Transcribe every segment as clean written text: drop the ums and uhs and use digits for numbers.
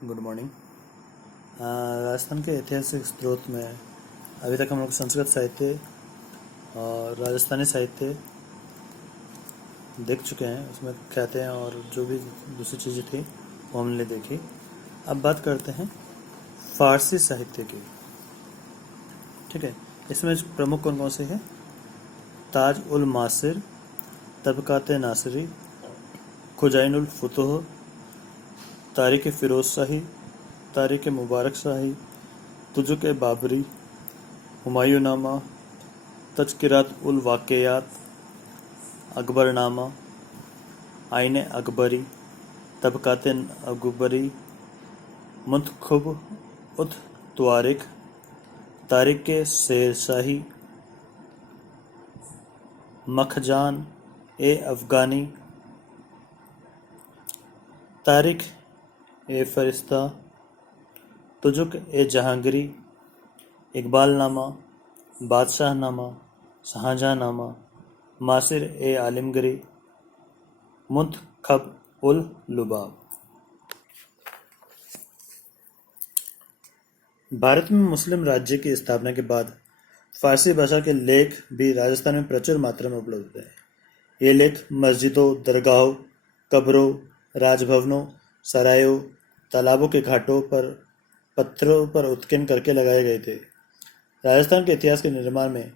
Good morning. Rajasthan के ऐतिहासिक स्रोत में अभी तक हम लोग संस्कृत साहित्य और राजस्थानी साहित्य देख चुके हैं, उसमें ख्यातें और जो भी दूसरी चीज़ें थी वो हमने देखी। अब बात करते हैं फारसी साहित्य की। ठीक है, इसमें प्रमुख कौन कौन से हैं? ताज उल मासिर, तबकात नासिरी, खुजाइनुल फुतूह, तारीख फ़िरोज़ शाही, तारीख मुबारक शाही, तुजुक बाबरी, हुमायूंनामा, तज़किरात उल वाक़ियात, अकबरनामा, आइन अकबरी, तबकात अकबरी, मुंतखब उत तवारिख, तारीख शेर शाही, मखजान ए अफ़गानी, तारीख ए फरिश्ता, तुजुक ए जहांगीरी, इकबालनामा, बादशाहनामा, शाहजहाँनामा, मासिर ए आलमगीरी, मुंतखब उल लुबाब। भारत में मुस्लिम राज्य की स्थापना के बाद फारसी भाषा के लेख भी राजस्थान में प्रचुर मात्रा में उपलब्ध हैं। ये लेख मस्जिदों, दरगाहों, कब्रों, राजभवनों, सरायों, तालाबों के घाटों पर पत्थरों पर उत्कीर्ण करके लगाए गए थे। राजस्थान के इतिहास के निर्माण में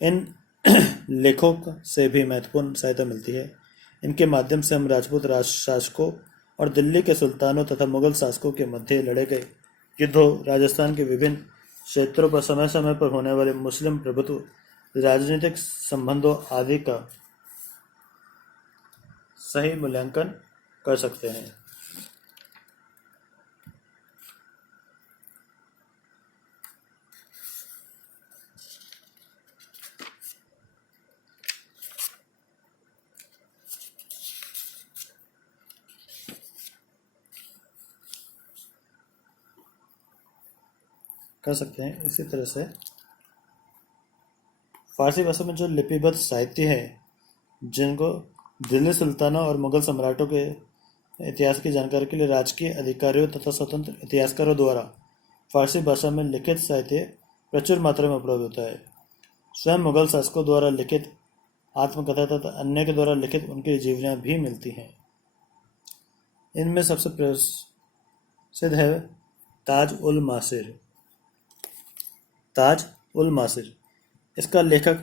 इन लेखों से भी महत्वपूर्ण सहायता मिलती है। इनके माध्यम से हम राजपूत शासकों और दिल्ली के सुल्तानों तथा मुगल शासकों के मध्य लड़े गए युद्धों, राजस्थान के विभिन्न क्षेत्रों पर समय समय पर होने वाले मुस्लिम प्रभुत्व, राजनीतिक संबंधों आदि का सही मूल्यांकन कर सकते हैं। इसी तरह से फारसी भाषा में जो लिपिबद्ध साहित्य है, जिनको दिल्ली सुल्तानों और मुगल सम्राटों के इतिहास की जानकारी के लिए राजकीय अधिकारियों तथा स्वतंत्र इतिहासकारों द्वारा फारसी भाषा में लिखित साहित्य प्रचुर मात्रा में उपलब्ध होता है। स्वयं मुगल शासकों द्वारा लिखित आत्मकथा तथा अन्य के द्वारा लिखित उनकी जीवनियाँ भी मिलती हैं। इनमें सबसे प्रसिद्ध है ताज उल मासिर। ताज उल मासिर, इसका लेखक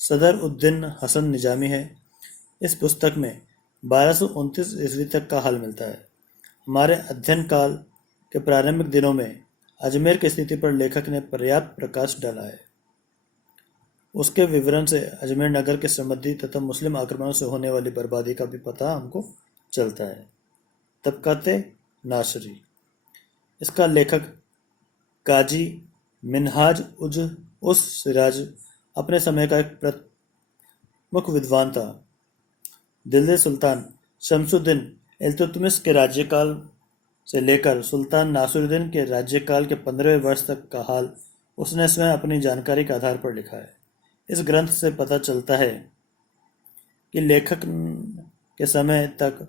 सदर उद्दीन हसन निजामी है। इस पुस्तक में 1229 ईस्वी तक का हाल मिलता है। हमारे अध्ययन काल के प्रारंभिक दिनों में अजमेर की स्थिति पर लेखक ने पर्याप्त प्रकाश डाला है। उसके विवरण से अजमेर नगर के समृद्धि तथा मुस्लिम आक्रमणों से होने वाली बर्बादी का भी पता हमको चलता है। तबकाते नासरी, इसका लेखक काजी मिनहाज उस सिराज अपने समय का एक प्रमुख विद्वान था। दिल्ली सुल्तान शमसुद्दीन इल्तुतमिश के राज्यकाल से लेकर सुल्तान नासिरुद्दीन के राज्यकाल के 15वें वर्ष तक का हाल उसने स्वयं अपनी जानकारी के आधार पर लिखा है। इस ग्रंथ से पता चलता है कि लेखक के समय तक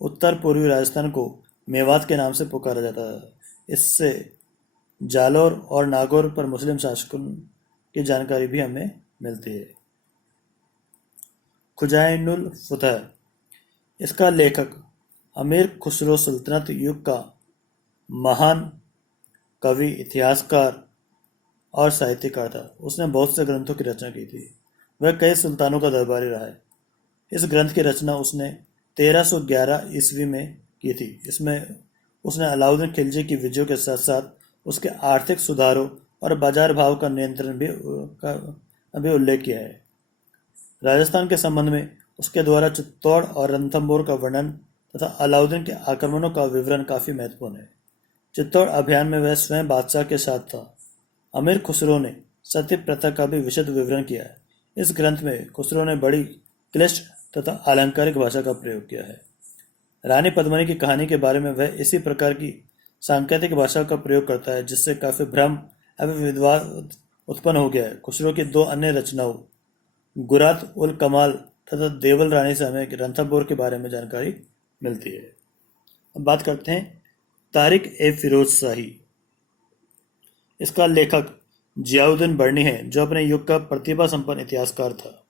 उत्तर पूर्वी राजस्थान को मेवात के नाम से पुकारा जाता था। इससे जालौर और नागौर पर मुस्लिम शासकों की जानकारी भी हमें मिलती है। खुजाइनुल फुतूह, इसका लेखक अमीर खुसरो सल्तनत युग का महान कवि, इतिहासकार और साहित्यकार था। उसने बहुत से ग्रंथों की रचना की थी। वह कई सुल्तानों का दरबारी रहा है। इस ग्रंथ की रचना उसने 1311 ईस्वी में की थी। इसमें उसने अलाउद्दीन खिलजी की विजयों के साथ साथ उसके आर्थिक सुधारों और बाजार भाव का नियंत्रण भी उल्लेख किया है। राजस्थान के संबंध में उसके द्वारा चित्तौड़ और रणथंभौर का वर्णन तथा अलाउद्दीन के आक्रमणों का विवरण काफी महत्वपूर्ण है। चित्तौड़ अभियान में वह स्वयं बादशाह के साथ था। अमीर खुसरो ने सती प्रथा का भी विशद विवरण किया है। इस ग्रंथ में खुसरो ने बड़ी क्लिष्ट तथा अलंकारिक भाषा का प्रयोग किया है। रानी पद्मिनी की कहानी के बारे में वह इसी प्रकार की सांकेतिक भाषा का प्रयोग करता है, जिससे काफी भ्रम एवं विवाद उत्पन्न हो गया है। खुसरो की दो अन्य रचनाओं गुरात उल कमाल तथा देवल रानी से हमें रणथंभौर के बारे में जानकारी मिलती है। अब बात करते हैं तारिक ए फिरोज शाही। इसका लेखक जियाउद्दीन बर्नी है, जो अपने युग का प्रतिभा संपन्न इतिहासकार था,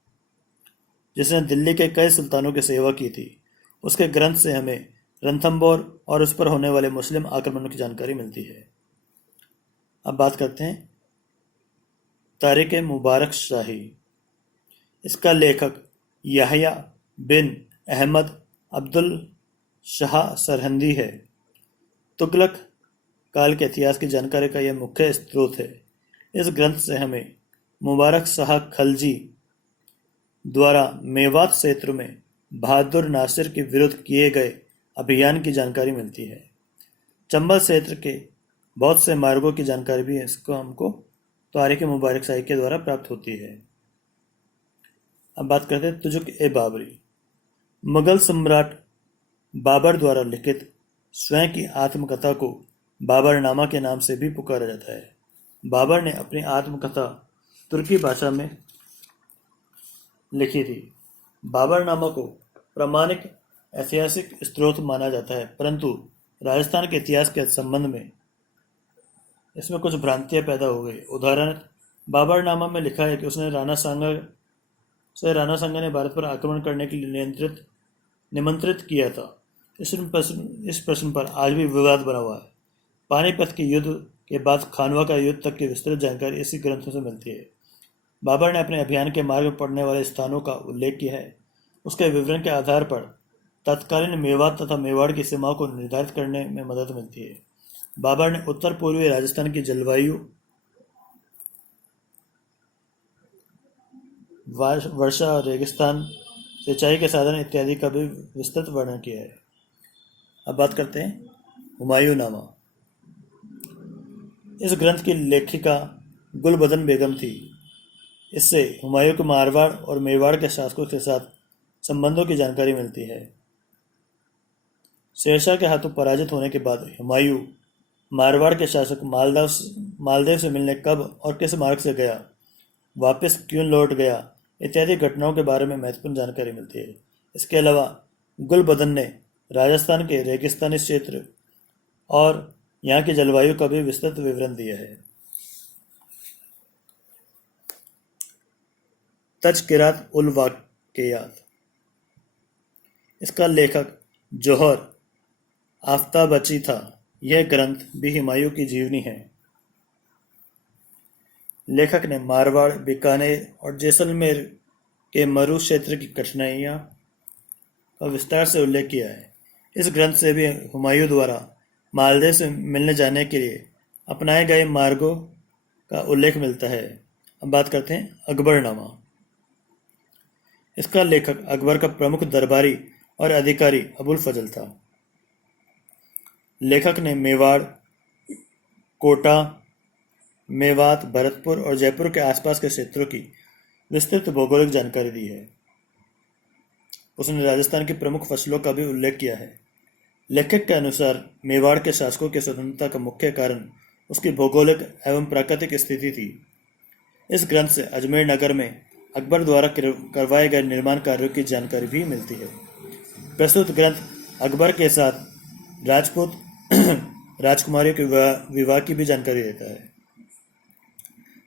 जिसने दिल्ली के कई सुल्तानों की सेवा की थी। उसके ग्रंथ से हमें रणथंबोर और उस पर होने वाले मुस्लिम आक्रमणों की जानकारी मिलती है। अब बात करते हैं तारिक मुबारक शाही। इसका लेखक याह्या बिन अहमद अब्दुल शाह सरहंदी है। तुगलक काल के इतिहास की जानकारी का यह मुख्य स्रोत है। इस ग्रंथ से हमें मुबारक शाह खलजी द्वारा मेवात क्षेत्र में बहादुर नासिर के विरुद्ध किए गए अभियान की जानकारी मिलती है। चंबल क्षेत्र के बहुत से मार्गों की जानकारी भी इसको हमको तारिक मुबारक शाही के द्वारा प्राप्त होती है। अब बात करते हैं तुजुक ए बाबरी। मुगल सम्राट बाबर द्वारा लिखित स्वयं की आत्मकथा को बाबरनामा के नाम से भी पुकारा जाता है। बाबर ने अपनी आत्मकथा तुर्की भाषा में लिखी थी। बाबरनामा को प्रामाणिक ऐतिहासिक स्रोत माना जाता है, परंतु राजस्थान के इतिहास के संबंध में इसमें कुछ भ्रांतियां पैदा हो गई। उदाहरण, बाबरनामा में लिखा है कि उसने राणा सांगा ने भारत पर आक्रमण करने के लिए निमंत्रित किया था। इस प्रश्न पर आज भी विवाद बना हुआ है। पानीपत के युद्ध के बाद खानवा का युद्ध तक की विस्तृत जानकारी इसी ग्रंथों से मिलती है। बाबर ने अपने अभियान के मार्ग पर पड़ने वाले स्थानों का उल्लेख किया है। उसके विवरण के आधार पर तत्कालीन मेवात तथा मेवाड़ की सीमाओं को निर्धारित करने में मदद मिलती है। बाबर ने उत्तर पूर्वी राजस्थान की जलवायु, वर्षा, रेगिस्तान, सिंचाई के साधन इत्यादि का भी विस्तृत वर्णन किया है। अब बात करते हैं हुमायूंनामा। इस ग्रंथ की लेखिका गुलबदन बेगम थी। इससे हुमायूं को मारवाड़ और मेवाड़ के शासकों के साथ संबंधों की जानकारी मिलती है। शेरशाह के हाथों पराजित होने के बाद हुमायूं मारवाड़ के शासक मालदेव से मिलने कब और किस मार्ग से गया, वापस क्यों लौट गया इत्यादि घटनाओं के बारे में महत्वपूर्ण जानकारी मिलती है। इसके अलावा गुलबदन ने राजस्थान के रेगिस्तानी क्षेत्र और यहाँ की जलवायु का भी विस्तृत विवरण दिया है। तज़किरात उल वाक़ियात। इसका लेखक जौहर आफ्ताबची था। यह ग्रंथ भी हुमायूं की जीवनी है। लेखक ने मारवाड़, बीकानेर और जैसलमेर के मरु क्षेत्र की कठिनाइयाँ का विस्तार से उल्लेख किया है। इस ग्रंथ से भी हुमायूं द्वारा मालदेव से मिलने जाने के लिए अपनाए गए मार्गों का उल्लेख मिलता है। अब बात करते हैं अकबरनामा। इसका लेखक अकबर का प्रमुख दरबारी और अधिकारी अबुल फजल था। लेखक ने मेवाड़, कोटा, मेवात, भरतपुर और जयपुर के आसपास के क्षेत्रों की विस्तृत भौगोलिक जानकारी दी है। उसने राजस्थान की प्रमुख फसलों का भी उल्लेख किया है। लेखक के अनुसार मेवाड़ के शासकों की स्वतंत्रता का मुख्य कारण उसकी भौगोलिक एवं प्राकृतिक स्थिति थी। इस ग्रंथ से अजमेर नगर में अकबर द्वारा करवाए गए निर्माण कार्यों की जानकारी भी मिलती है। प्रस्तुत ग्रंथ अकबर के साथ राजपूत राजकुमारियों के विवाह की भी जानकारी देता है।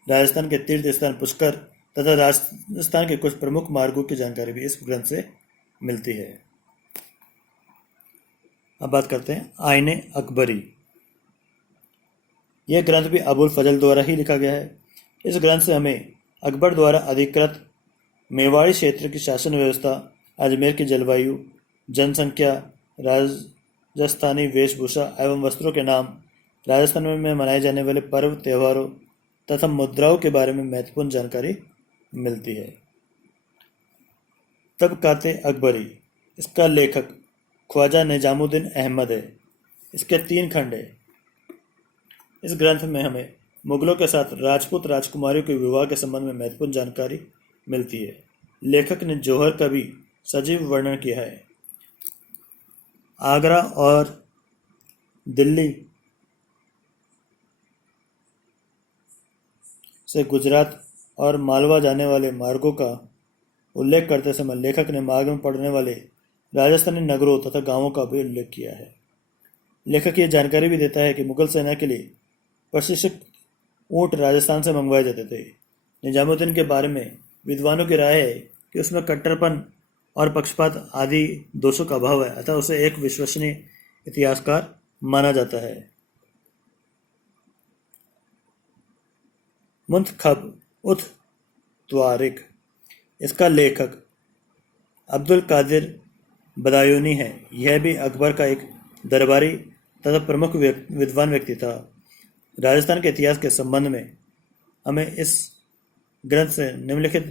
राजस्थान के तीर्थ स्थान पुष्कर तथा राजस्थान के कुछ प्रमुख मार्गों की जानकारी भी इस ग्रंथ से मिलती है। अब बात करते हैं आईने अकबरी। यह ग्रंथ भी अबुल फजल द्वारा ही लिखा गया है। इस ग्रंथ से हमें अकबर द्वारा अधिकृत मेवाड़ी क्षेत्र की शासन व्यवस्था, अजमेर की जलवायु, जनसंख्या, राजस्थानी वेशभूषा एवं वस्त्रों के नाम, राजस्थान में मनाए जाने वाले पर्व त्योहारों तथा मुद्राओं के बारे में महत्वपूर्ण जानकारी मिलती है। तबकाते अकबरी। इसका लेखक ख्वाजा निजामुद्दीन अहमद है। इसके 3 खंड है। इस ग्रंथ में हमें मुगलों के साथ राजपूत राजकुमारियों के विवाह के संबंध में महत्वपूर्ण जानकारी मिलती है। लेखक ने जौहर का भी सजीव वर्णन किया है। आगरा और दिल्ली से गुजरात और मालवा जाने वाले मार्गों का उल्लेख करते समय लेखक ने मार्ग में पड़ने वाले राजस्थानी नगरों तथा गांवों का भी उल्लेख किया है। लेखक यह जानकारी भी देता है कि मुगल सेना के लिए प्रशिक्षित ऊंट राजस्थान से मंगवाए जाते थे। निजामुद्दीन के बारे में विद्वानों की राय है कि उसमें कट्टरपन और पक्षपात आदि दोषों का अभाव है, अतः उसे एक विश्वसनीय इतिहासकार माना जाता है। मुंतखब उत त्वारिक, इसका लेखक अब्दुल कादिर बदायूनी है। यह भी अकबर का एक दरबारी तथा प्रमुख विद्वान व्यक्ति था। राजस्थान के इतिहास के संबंध में हमें इस ग्रंथ से निम्नलिखित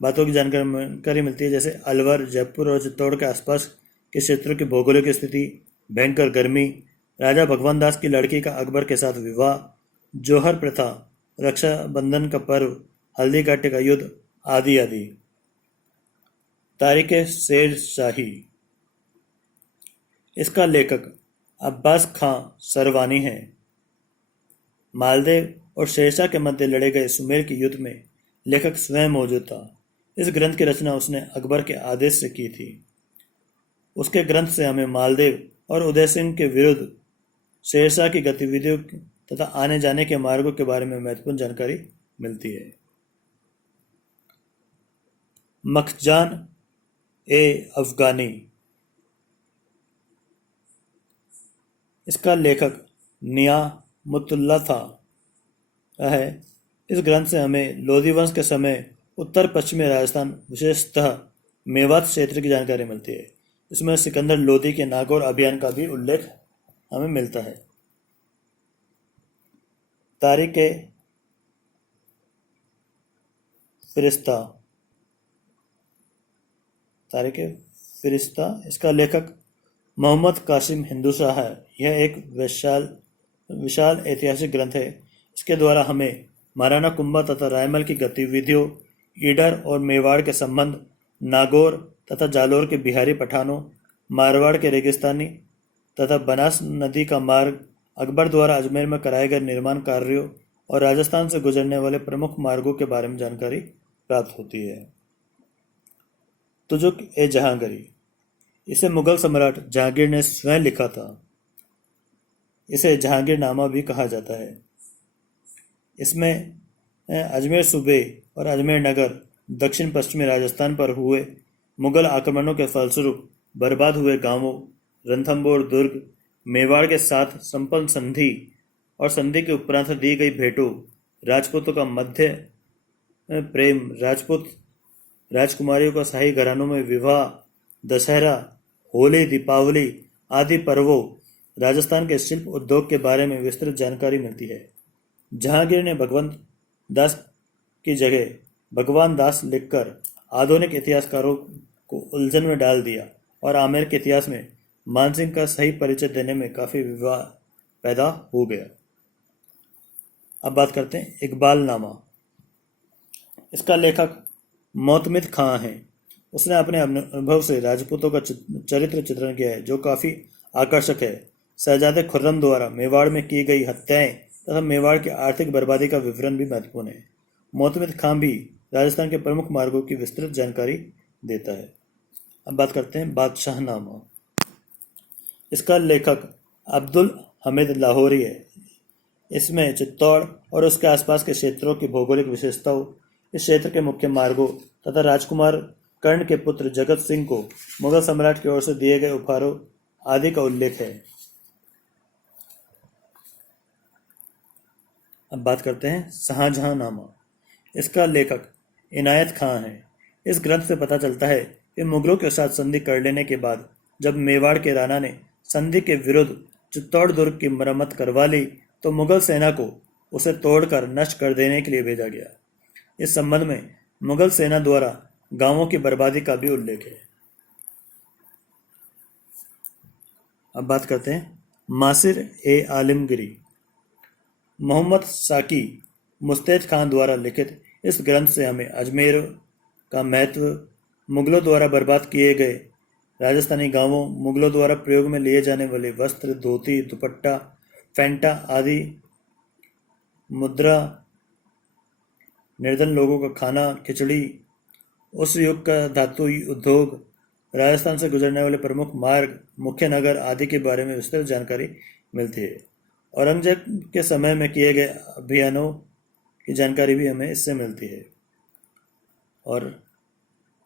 बातों की जानकारी मिलती है, जैसे अलवर, जयपुर और चित्तौड़ के आसपास के क्षेत्रों की भौगोलिक स्थिति, भयंकर गर्मी, राजा भगवान दास की लड़की का अकबर के साथ विवाह, जौहर प्रथा, रक्षाबंधन का पर्व, हल्दी घाटी का युद्ध आदि आदि। तारीख शेर शाही, इसका लेखक अब्बास खां सरवानी है। मालदेव और शेरशाह के मध्य लड़े गए सुमेर के युद्ध में लेखक स्वयं मौजूद था। इस ग्रंथ की रचना उसने अकबर के आदेश से की थी। उसके ग्रंथ से हमें मालदेव और उदय सिंह के विरुद्ध शेरशाह की गतिविधियों तथा आने जाने के मार्गों के बारे में महत्वपूर्ण जानकारी मिलती है। मखजान ए अफगानी, इसका लेखक नियामतुल्लाह था है। इस ग्रंथ से हमें लोधी वंश के समय उत्तर पश्चिमी राजस्थान, विशेषतः मेवात क्षेत्र की जानकारी मिलती है। इसमें सिकंदर लोधी के नागौर अभियान का भी उल्लेख हमें मिलता है। तारीख फिरिश्ता, इसका लेखक मोहम्मद कासिम हिंदू शाह है। यह एक विशाल ऐतिहासिक ग्रंथ है। इसके द्वारा हमें महाराणा कुंभा तथा रायमल की गतिविधियों, ईडर और मेवाड़ के संबंध, नागौर तथा जालोर के बिहारी पठानों, मारवाड़ के रेगिस्तानी तथा बनास नदी का मार्ग, अकबर द्वारा अजमेर में कराए गए निर्माण कार्यों और राजस्थान से गुजरने वाले प्रमुख मार्गों के बारे में जानकारी प्राप्त होती है। तुजुक ए जहांगीरी, इसे मुगल सम्राट जहांगीर ने स्वयं लिखा था। इसे जहांगीरनामा भी कहा जाता है। इसमें अजमेर सूबे और अजमेर नगर दक्षिण पश्चिमी राजस्थान पर हुए मुगल आक्रमणों के फलस्वरूप बर्बाद हुए गांवों, रणथंभौर दुर्ग, मेवाड़ के साथ संपन्न संधि और संधि के उपरांत दी गई भेंटों, राजपूतों का मध्य प्रेम, राजपूत राजकुमारियों का शाही घरानों में विवाह, दशहरा, होली, दीपावली आदि पर्वों, राजस्थान के शिल्प उद्योग के बारे में विस्तृत जानकारी मिलती है। जहांगीर ने भगवंत दास की जगह भगवान दास लिखकर आधुनिक इतिहासकारों को उलझन में डाल दिया और आमेर के इतिहास में मानसिंह का सही परिचय देने में काफी विवाद पैदा हो गया। अब बात करते हैं इकबाल नामा। इसका लेखक मोतमिद खां है। उसने अपने अनुभव से राजपूतों का चरित्र चित्रण किया है, जो काफी आकर्षक है। शहजादे खुर्रम द्वारा मेवाड़ में की गई हत्याएं तथा मेवाड़ की आर्थिक बर्बादी का विवरण भी महत्वपूर्ण है। मोतमिद खां भी राजस्थान के प्रमुख मार्गों की विस्तृत जानकारी देता है। अब बात करते हैं बादशाहनामा। इसका लेखक अब्दुल हमीद लाहौरी है। इसमें चित्तौड़ और उसके आसपास के क्षेत्रों की भौगोलिक विशेषताओं, इस क्षेत्र के मुख्य मार्गों तथा राजकुमार कर्ण के पुत्र जगत सिंह को मुगल सम्राट की ओर से दिए गए उपहारों आदि का उल्लेख है। अब बात करते हैं शाहजहांनामा। इसका लेखक इनायत खां है। इस ग्रंथ से पता चलता है कि मुगलों के साथ संधि कर लेने के बाद जब मेवाड़ के राणा ने संधि के विरुद्ध चित्तौड़ दुर्ग की मरम्मत करवा ली तो मुगल सेना को उसे तोड़कर नष्ट कर देने के लिए भेजा गया। इस संबंध में मुगल सेना द्वारा गांवों की बर्बादी का भी उल्लेख है। अब बात करते हैं मासिर ए आलमगिरी। मोहम्मद साकी मुस्तैद खान द्वारा लिखित इस ग्रंथ से हमें अजमेर का महत्व, मुगलों द्वारा बर्बाद किए गए राजस्थानी गांवों, मुगलों द्वारा प्रयोग में लिए जाने वाले वस्त्र, धोती, दुपट्टा, फेंटा आदि, मुद्रा, निर्धन लोगों का खाना, खिचड़ी, उस युग का धातु उद्योग राजस्थान से गुजरने वाले प्रमुख मार्ग, मुख्य नगर आदि के बारे में विस्तृत जानकारी मिलती है। औरंगजेब के समय में किए गए अभियानों की जानकारी भी हमें इससे मिलती है। और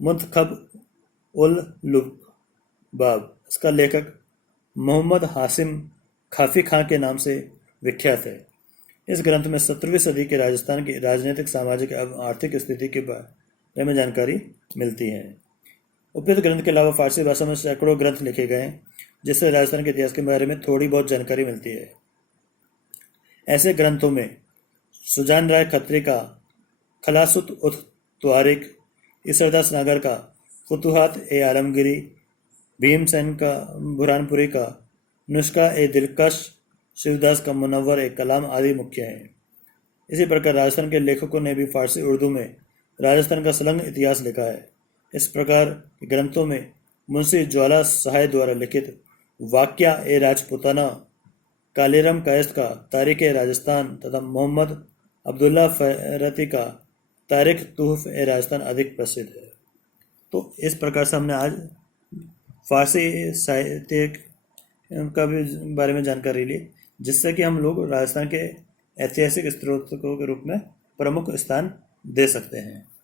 मुंतखब उल लुबाब, इसका लेखक मोहम्मद हाशिम खाफी खां के नाम से विख्यात है। इस ग्रंथ में 17वीं सदी के राजस्थान की राजनीतिक, सामाजिक एवं आर्थिक स्थिति के बारे में जानकारी मिलती है। उपयुक्त ग्रंथ के अलावा फारसी भाषा में सैकड़ों ग्रंथ लिखे गए हैं, जिससे राजस्थान के इतिहास के बारे में थोड़ी बहुत जानकारी मिलती है। ऐसे ग्रंथों में सुजान राय खत्री का खलासुत उत त्वारिक, ईसरदास नागर का फुतुहात ए आलमगीरी, भीमसेन का बुरहानपुरी का नुस्खा ए दिलकश, शिवदास का मुनव्वर ए कलाम आदि मुख्य हैं। इसी प्रकार राजस्थान के लेखकों ने भी फारसी उर्दू में राजस्थान का संलग्न इतिहास लिखा है। इस प्रकार के ग्रंथों में मुंशी ज्वाला सहाय द्वारा लिखित वाक्या ए राजपुताना, कालीराम कायस्थ का तारीख ए राजस्थान तथा मोहम्मद अब्दुल्ला फैरती का तारीख तुहफ ए राजस्थान अधिक प्रसिद्ध है। तो इस प्रकार से हमने आज फारसी साहित्य का भी बारे में जानकारी ली, जिससे कि हम लोग राजस्थान के ऐतिहासिक स्रोतों के रूप में प्रमुख स्थान दे सकते हैं।